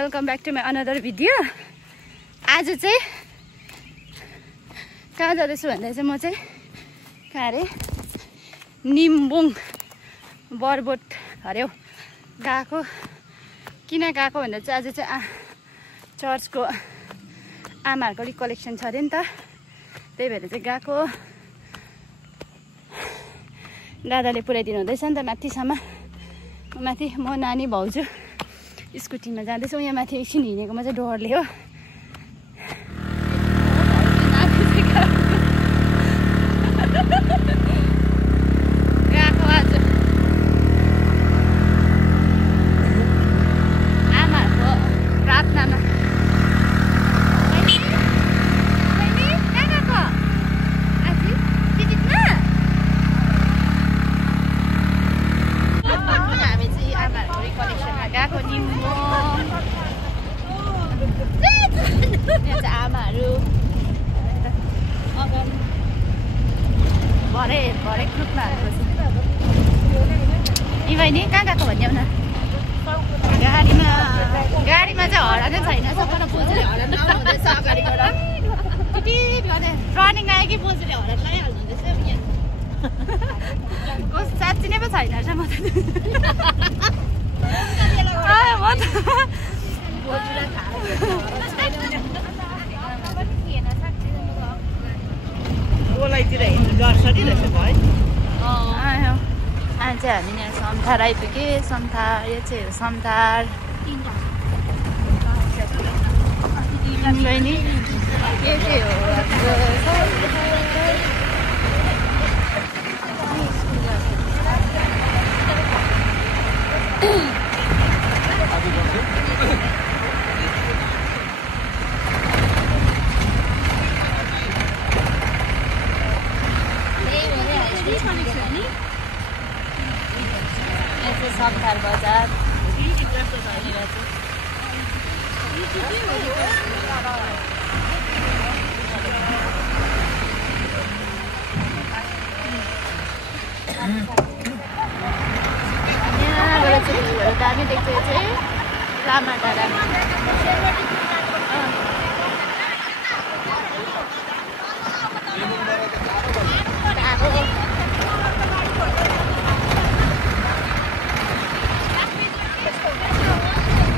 Welcome back to my another video. आज चाहिँ कहाँ जाँदैछु भन्दा चाहिँ म चाहिँ कहाँ अरे निम्बुङ बरबोट अरे गएको। किन गएको भन्दा चाहिँ आज चाहिँ चर्चको आमाहरूको अलिक कलेक्सन छ अरे नि त, त्यही भएर चाहिँ गएको। दादाले पुऱ्याइदिनु हुँदैछ नि त माथिसम्म। माथि म नानी भाउजू स्कुटीमा जाँदैछौँ। यहाँ माथि एकछिन हिँडेकोमा चाहिँ डरले हो। गएको आज आमाहरूको प्रार्थनामा। भरे ग्रुपमा यी बहिनी कहाँ गएको भन्यौ न। गाडीमा चाहिँ हरानै छैन। सबैलाई बोजूले हरान हुँदैछ अगाडिबाट। रनिङ आयो कि बोजूले हरान लगाइहाल्नु हुँदैछ यहाँ। साँच्ची नै पो छैन रहेछ। म त गोलाइतिर हिँड्नु डरसरी रहेछ भाइ। आज चाहिँ हामी यहाँ समथार आइपुग्यो। समथार यो चाहिँ हो समथार। बहिनी यो चाहिँ हो समथार बजार। यहाँबाट चाहिँ भ्यूहरू दामी देख्छ। यो चाहिँ लामा डाँडा।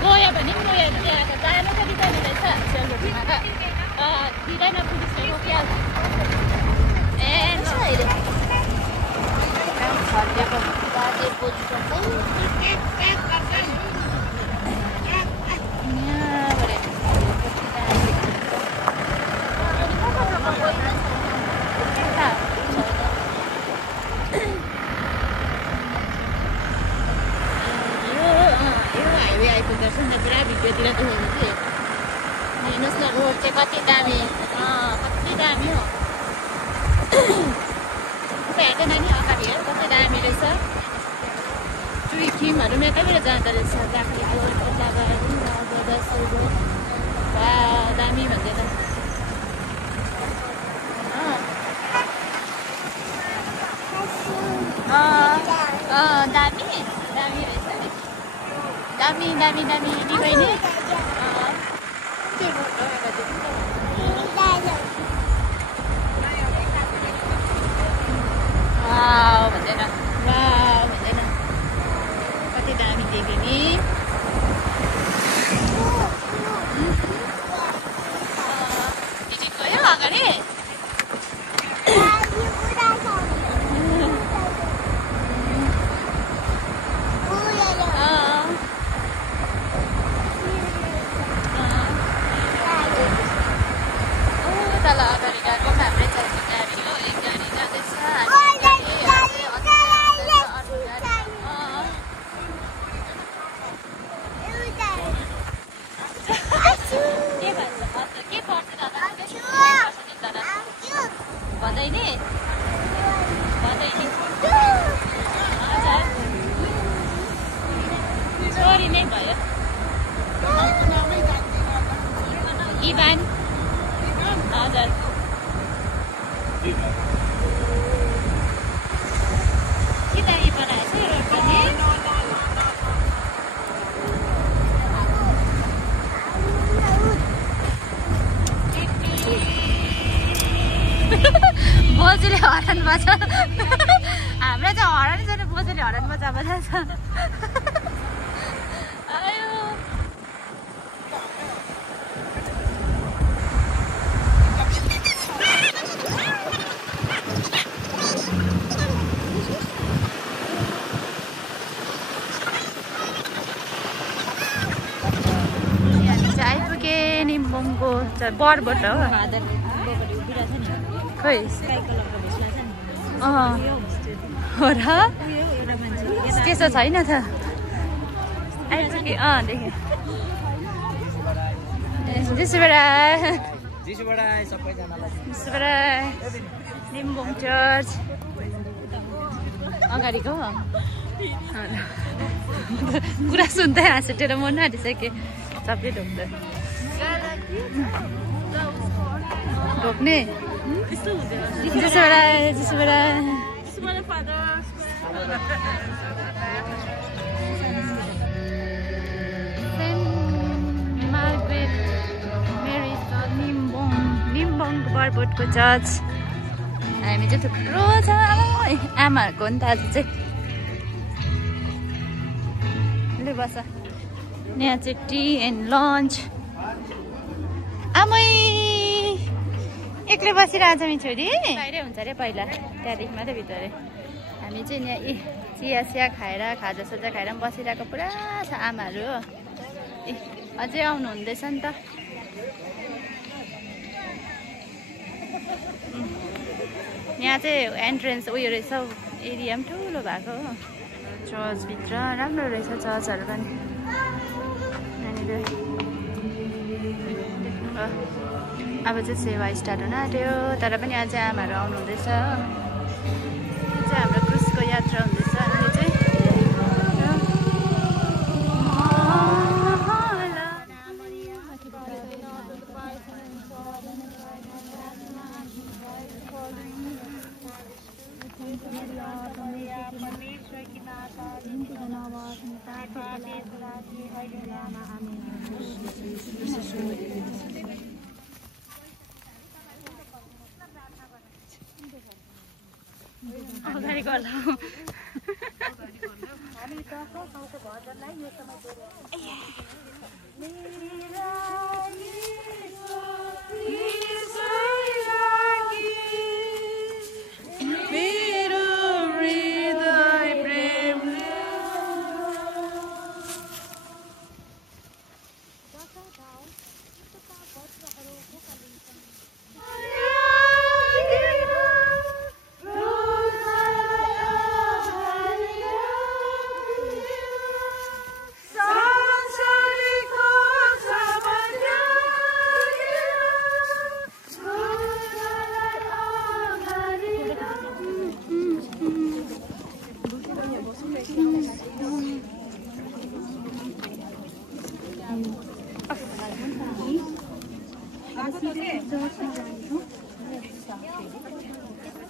गयो भने पनि गयो त्यहाँ जानु त दिँदैन रहेछ सेलरोटीमा त। दिँदैन पुलिसले रोकिहाल्छ। ए छरिदिएको बाजे बोजूको आइपुग्दो रहेछ नि त। पुरा भिडियोतिर देखेको थिएँ। हेर्नुहोस् न रोड चाहिँ कति दामी। कति दामी हो। हेर्दैन नि अगाडि हेर कति दामी रहेछ। ट्रिकिमहरू यतैबाट जाँदो रहेछ। जाँक्रीको जग्गाहरू दसैँको वा दामी भन्दै त। दामी दामी रहेछ नि। दामी दामी दामी नि बहिनी। भन्दैन भन्दैन कति दामी देख्यो नि। दिदी गयो अगाडि। तल अगाडि गएको हाम्रै चल्ने गाडी हो। एक गाडी जाँदैछ। बजाउँदैमा छ हाम्रो चाहिँ हरान छैन बोजूले हरान बजाएको छ आयो आइपुगे निम्बोङको बरबोट हो खै हो र त्यसो छैन त आइपुगे देखेँ निम्बोङ चर्च अगाडिको कुरा सुन्दै हाँसेर मन आँटिसकेँ सबै ढोक्दै ढोक्ने मार्ग्रेट मेरी निम्बोङ बरबोटको चर्च हामी चाहिँ थुप्रो छ आमाहरूको नि त आज चाहिँ ले बस यहाँ चाहिँ टी एन्ड लन्च आमै एक्लै बसिरहेको छ छोरी बाहिरै हुन्छ अरे पहिला त्यहाँदेखि मात्रै भित्र अरे हामी चाहिँ यहाँ चिया खाएर खाजा खाएर पनि बसिरहेको पुरा छ आमाहरू हो अझै आउनु हुँदैछ नि त यहाँ चाहिँ एन्ट्रेन्स उयो रहेछ एरिया पनि ठुलो भएको हो चर्चभित्र राम्रो रहेछ चर्चहरू पनि अब चाहिँ सेवा स्टार्ट हुन आँट्यो तर पनि अझै आमाहरू आउनु हुँदैछ चाहिँ हाम्रो क्रुसको यात्रा हुँदैछ अहिले चाहिँ अगाडि गर्दा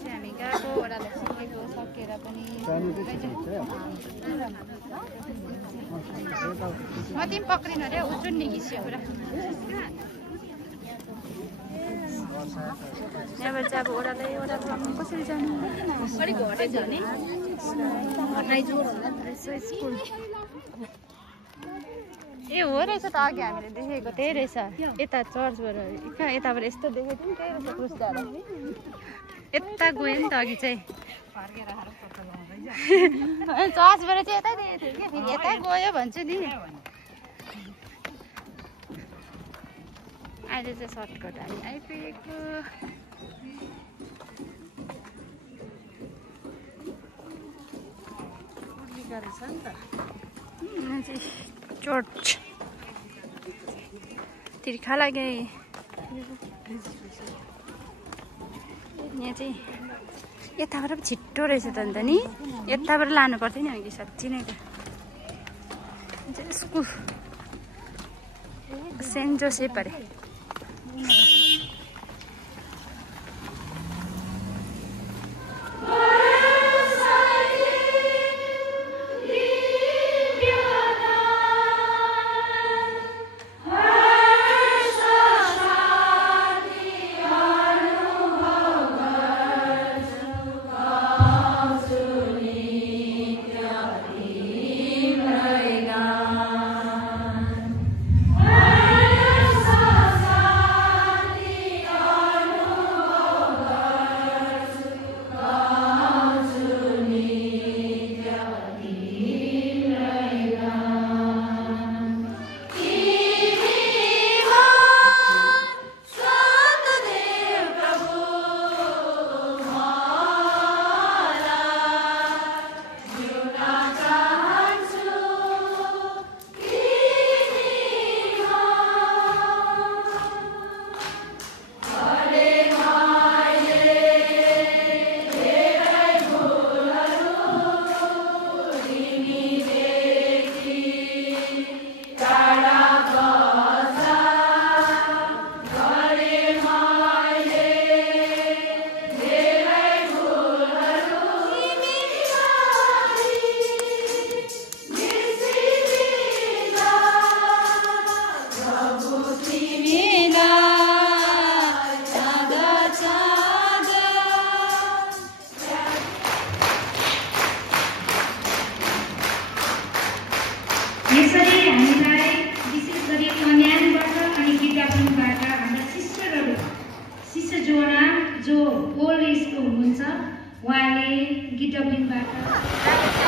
हामी गएको ओह्रालो सकेको सकेर पनि म तिमी पक्रिनु अरे उचुन नि घिस्यो पुरा यहाँबाट चाहिँ अब ओह्रालो कसरी जानु अलिक घटेछ नि स्कुल ए हो रहेछ त अघि हामीले देखेको त्यही रहेछ यता चर्चबाट कहाँ यताबाट यस्तो देखेको थियौँ त्यही रहेछ क्रुसबाट यता गयो नि त अघि चाहिँ चर्चबाट चाहिँ यतै देखेको थियो कि फेरि यतै गयो भन्छु नि अहिले चाहिँ सर्टकट हामी आइपुगेको चर्च तिर्खा लागे यहाँ चाहिँ यताबाट पनि छिट्टो रहेछ त अन्त नि यताबाट लानु पर्थ्यो नि अघि साँच्ची नै त स्कुल सेन्ट जोसेफ अरे यसरी हामीलाई विशेष गरी कन्यानबाट अनि गिटापुङबाट हाम्रा शिष्य जो ओल्ड एजको हुनुहुन्छ उहाँले गिटापुङबाट